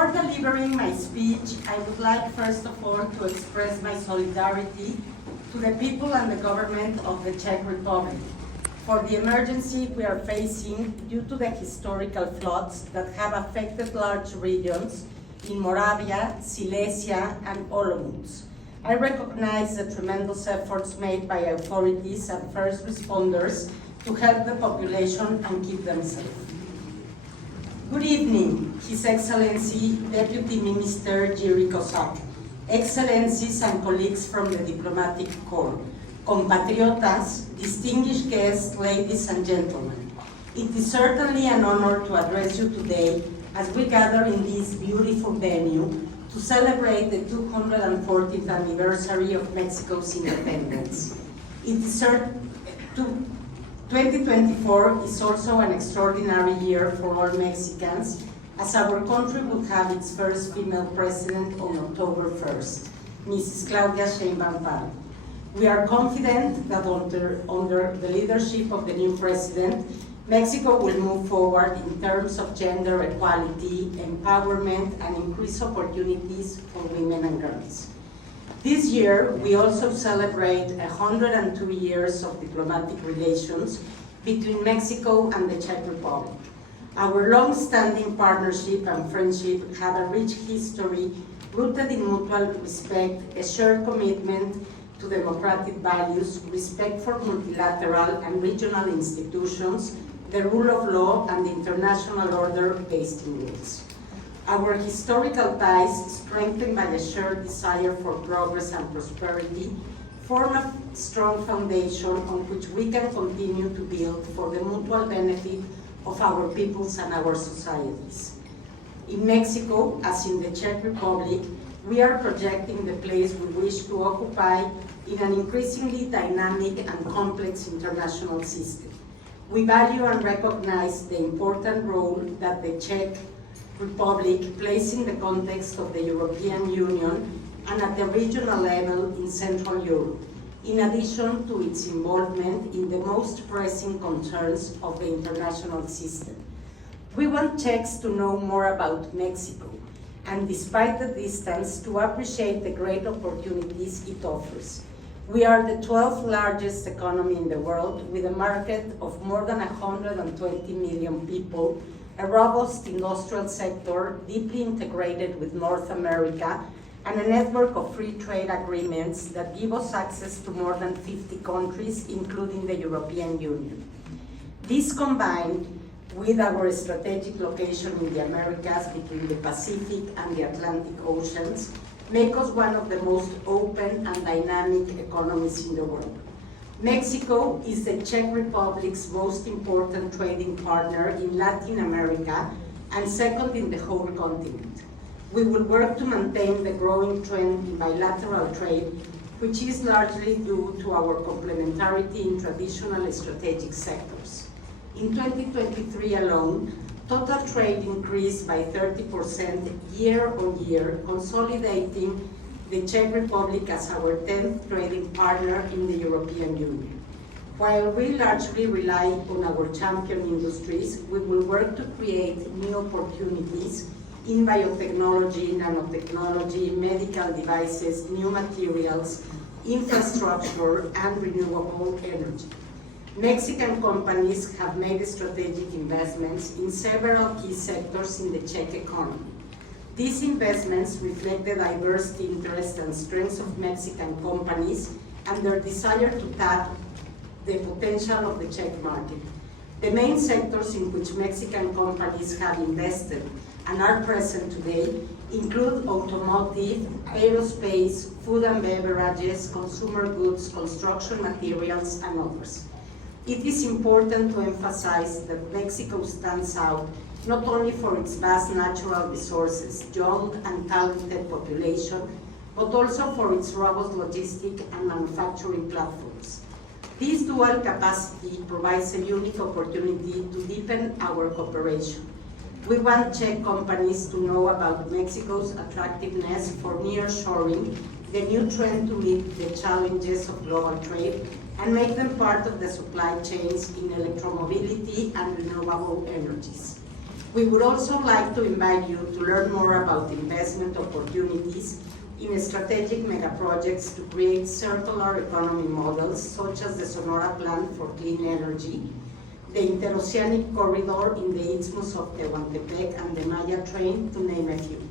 Before delivering my speech, I would like first of all to express my solidarity to the people and the government of the Czech Republic for the emergency we are facing due to the historical floods that have affected large regions in Moravia, Silesia, and Olomouc. I recognize the tremendous efforts made by authorities and first responders to help the population and keep them safe. Good evening, His Excellency Deputy Minister Jiří Kosák, Excellencies and colleagues from the Diplomatic Corps, compatriotas, distinguished guests, ladies and gentlemen. It is certainly an honor to address you today as we gather in this beautiful venue to celebrate the 240th anniversary of Mexico's independence. 2024 is also an extraordinary year for all Mexicans, as our country will have its first female president on October 1st, Mrs. Claudia Sheinbaum Pardo. We are confident that under the leadership of the new president, Mexico will move forward in terms of gender equality, empowerment, and increased opportunities for women and girls. This year, we also celebrate 102 years of diplomatic relations between Mexico and the Czech Republic. Our long-standing partnership and friendship have a rich history rooted in mutual respect, a shared commitment to democratic values, respect for multilateral and regional institutions, the rule of law, and the international order based in rules. Our historical ties, strengthened by a shared desire for progress and prosperity, form a strong foundation on which we can continue to build for the mutual benefit of our peoples and our societies. In Mexico, as in the Czech Republic, we are projecting the place we wish to occupy in an increasingly dynamic and complex international system. We value and recognize the important role that the Czech Republic plays in the context of the European Union and at the regional level in Central Europe, in addition to its involvement in the most pressing concerns of the international system. We want Czechs to know more about Mexico, and despite the distance, to appreciate the great opportunities it offers. We are the 12th largest economy in the world, with a market of more than 120 million people, a robust industrial sector deeply integrated with North America, and a network of free trade agreements that give us access to more than 50 countries, including the European Union. This, combined with our strategic location in the Americas between the Pacific and the Atlantic Oceans, make us one of the most open and dynamic economies in the world. Mexico is the Czech Republic's most important trading partner in Latin America and second in the whole continent. We will work to maintain the growing trend in bilateral trade, which is largely due to our complementarity in traditional strategic sectors. In 2023 alone, total trade increased by 30% year-on-year, consolidating the Czech Republic as our 10th trading partner in the European Union. While we largely rely on our champion industries, we will work to create new opportunities in biotechnology, nanotechnology, medical devices, new materials, infrastructure, and renewable energy. Mexican companies have made strategic investments in several key sectors in the Czech economy. These investments reflect the diverse interests and strengths of Mexican companies and their desire to tap the potential of the Czech market. The main sectors in which Mexican companies have invested and are present today include automotive, aerospace, food and beverages, consumer goods, construction materials, and others. It is important to emphasize that Mexico stands out not only for its vast natural resources, young and talented population, but also for its robust logistic and manufacturing platforms. This dual capacity provides a unique opportunity to deepen our cooperation. We want Czech companies to know about Mexico's attractiveness for nearshoring, the new trend to meet the challenges of global trade, and make them part of the supply chains in electromobility and renewable energies. We would also like to invite you to learn more about investment opportunities in strategic megaprojects to create circular economy models, such as the Sonora Plan for Clean Energy, the Interoceanic Corridor in the Isthmus of Tehuantepec, and the Maya Train, to name a few.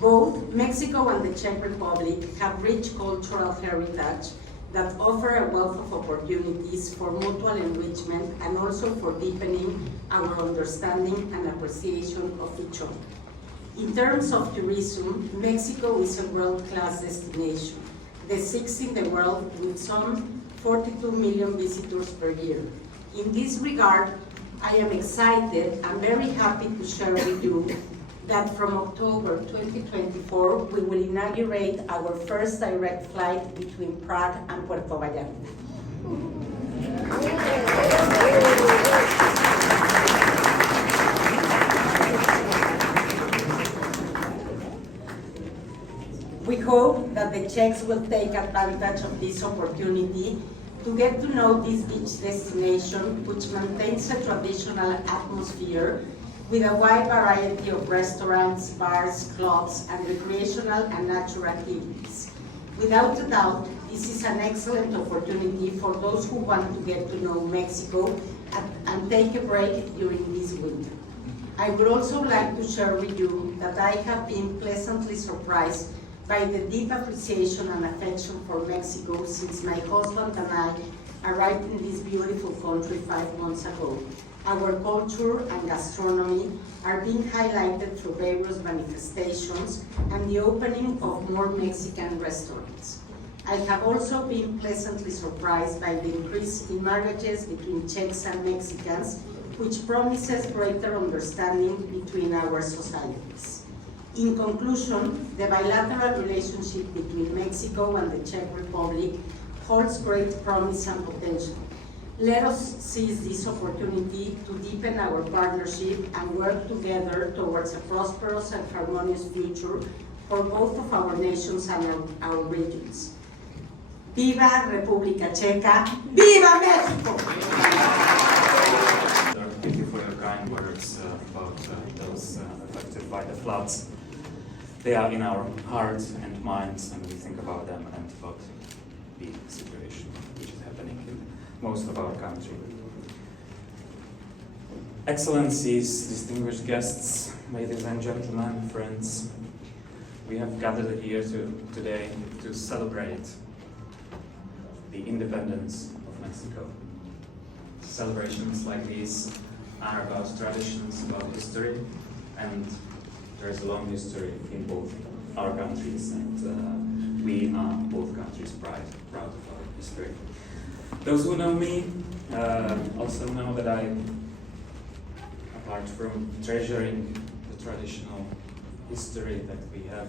Both Mexico and the Czech Republic have rich cultural heritage that offer a wealth of opportunities for mutual enrichment and also for deepening our understanding and appreciation of each other. In terms of tourism, Mexico is a world-class destination, the sixth in the world with some 42 million visitors per year. In this regard, I am excited and very happy to share with you that from October 2024, we will inaugurate our first direct flight between Prague and Puerto Vallarta. We hope that the Czechs will take advantage of this opportunity to get to know this beach destination, which maintains a traditional atmosphere with a wide variety of restaurants, bars, clubs, and recreational and natural activities. Without a doubt, this is an excellent opportunity for those who want to get to know Mexico and take a break during this winter. I would also like to share with you that I have been pleasantly surprised by the deep appreciation and affection for Mexico since my husband and I arrived in this beautiful country 5 months ago. Our culture and gastronomy are being highlighted through various manifestations and the opening of more Mexican restaurants. I have also been pleasantly surprised by the increase in marriages between Czechs and Mexicans, which promises greater understanding between our societies. In conclusion, the bilateral relationship between Mexico and the Czech Republic holds great promise and potential. Let us seize this opportunity to deepen our partnership and work together towards a prosperous and harmonious future for both of our nations and our regions. Viva República Checa! Viva Mexico! Thank you for your kind words about those affected by the floods. They are in our hearts and minds, and we think about them and about the situation which is happening in most of our country. Excellencies, distinguished guests, ladies and gentlemen, friends, we have gathered here today to celebrate the independence of Mexico. Celebrations like these are about traditions, about history, and there is a long history in both our countries, and we are both countries proud of our history. Those who know me also know that I, apart from treasuring the traditional history that we have,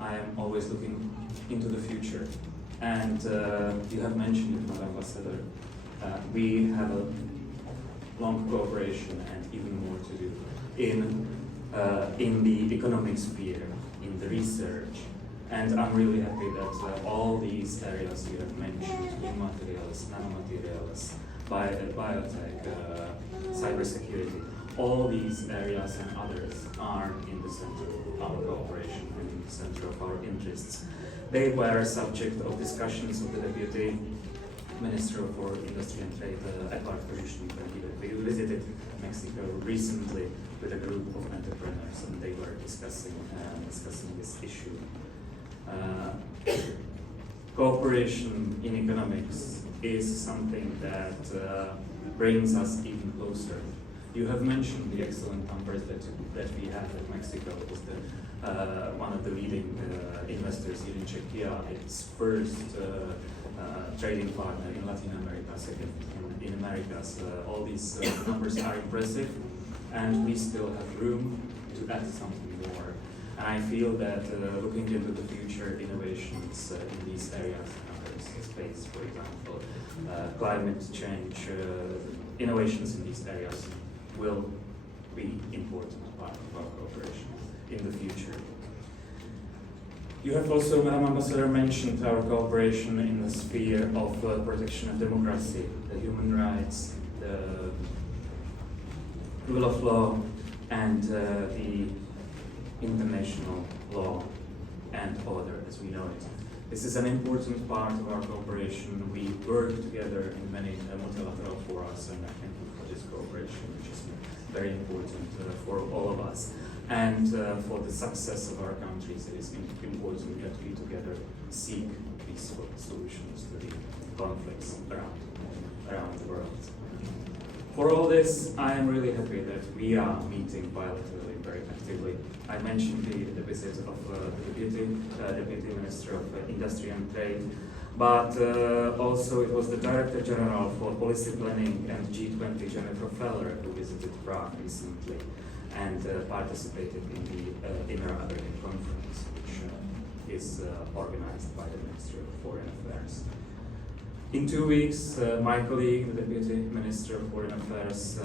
I am always looking into the future. And you have mentioned it, Madam Ambassador, we have a long cooperation and even more to do in the economic sphere, in the research. And I'm really happy that all these areas you have mentioned, materials, nanomaterials, biotech, cybersecurity, all these areas and others are in the center of our cooperation and in the center of our interests. They were a subject of discussions with the Deputy Minister for Industry and Trade, Eduard Kožušník, when he visited Mexico recently with a group of entrepreneurs, and they were discussing this issue. Cooperation in economics is something that brings us even closer. You have mentioned the excellent numbers that we have at Mexico as one of the leading investors here in Czechia, its first trading partner in Latin America, second in Americas. All these numbers are impressive, and we still have room to add something more. And I feel that looking into the future innovations in these areas and others, space, for example, climate change, innovations in these areas will be important part of our cooperation in the future. You have also, Madam Ambassador, mentioned our cooperation in the sphere of protection of democracy, the human rights, the rule of law, and the international law and order as we know it. This is an important part of our cooperation. We work together in many multilateral forums, and I thank you for this cooperation, which is very important for all of us. And for the success of our countries, it is important that we together seek peaceful solutions to the conflicts around the world. For all this, I am really happy that we are meeting bilaterally very actively. I mentioned the visit of the Deputy Minister of Industry and Trade, but also it was the Director General for Policy Planning and G20, Jennifer Feller, who visited Prague recently and participated in the Inner-American Conference, which is organized by the Ministry of Foreign Affairs. In 2 weeks, my colleague, the Deputy Minister of Foreign Affairs,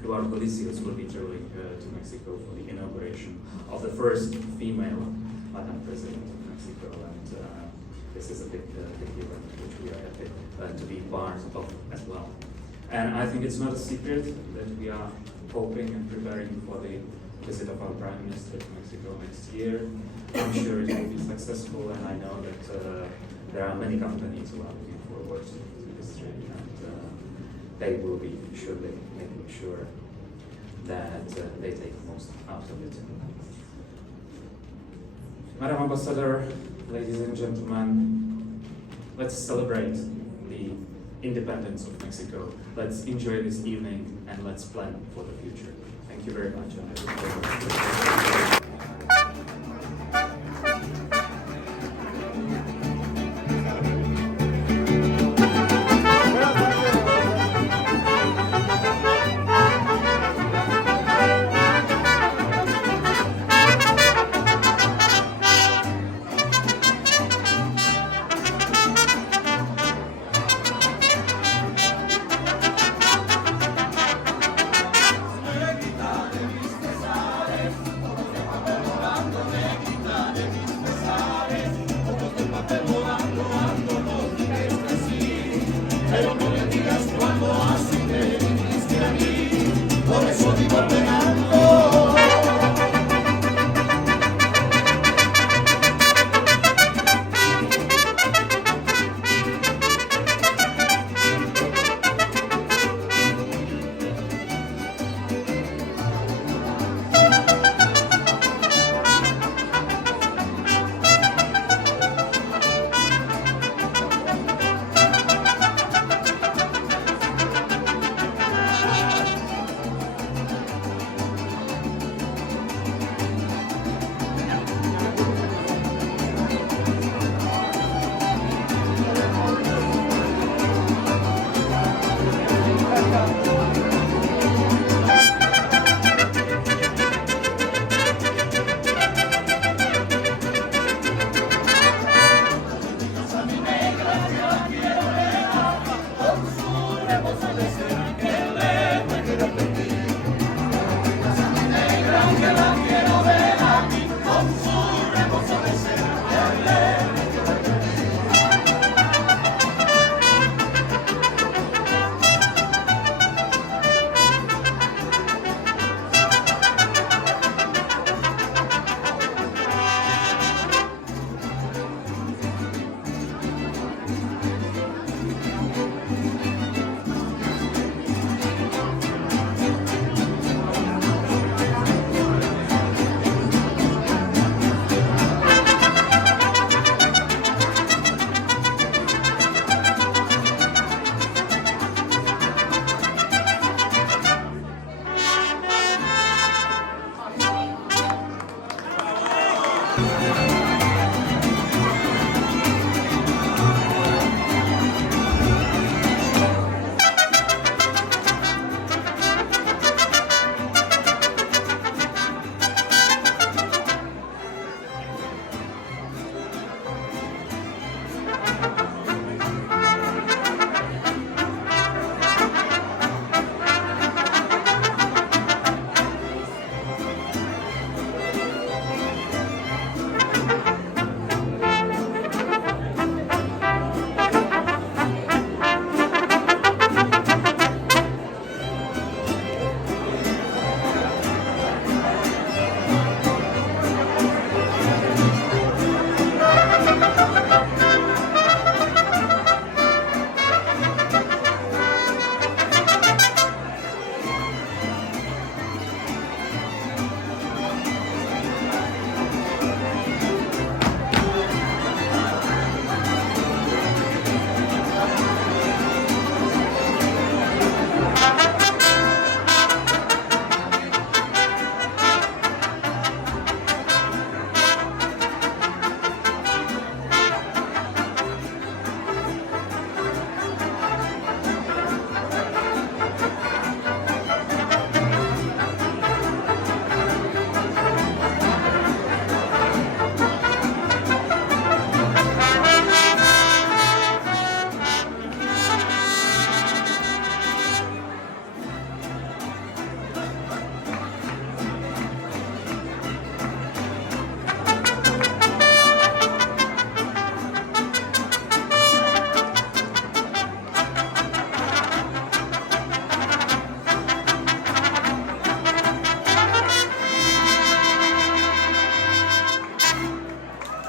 Eduardo Galicios, will be traveling to Mexico for the inauguration of the first female Madam President of Mexico, and this is a big event which we are happy to be part of as well. And I think it's not a secret that we are hoping and preparing for the visit of our Prime Minister to Mexico next year. I'm sure it will be successful, and I know that there are many companies who are looking forward to this trip, and they will be surely making sure that they take the most out of it. Madam Ambassador, ladies and gentlemen, let's celebrate the independence of Mexico. Let's enjoy this evening and let's plan for the future. Thank you very much. And I look forward to Pero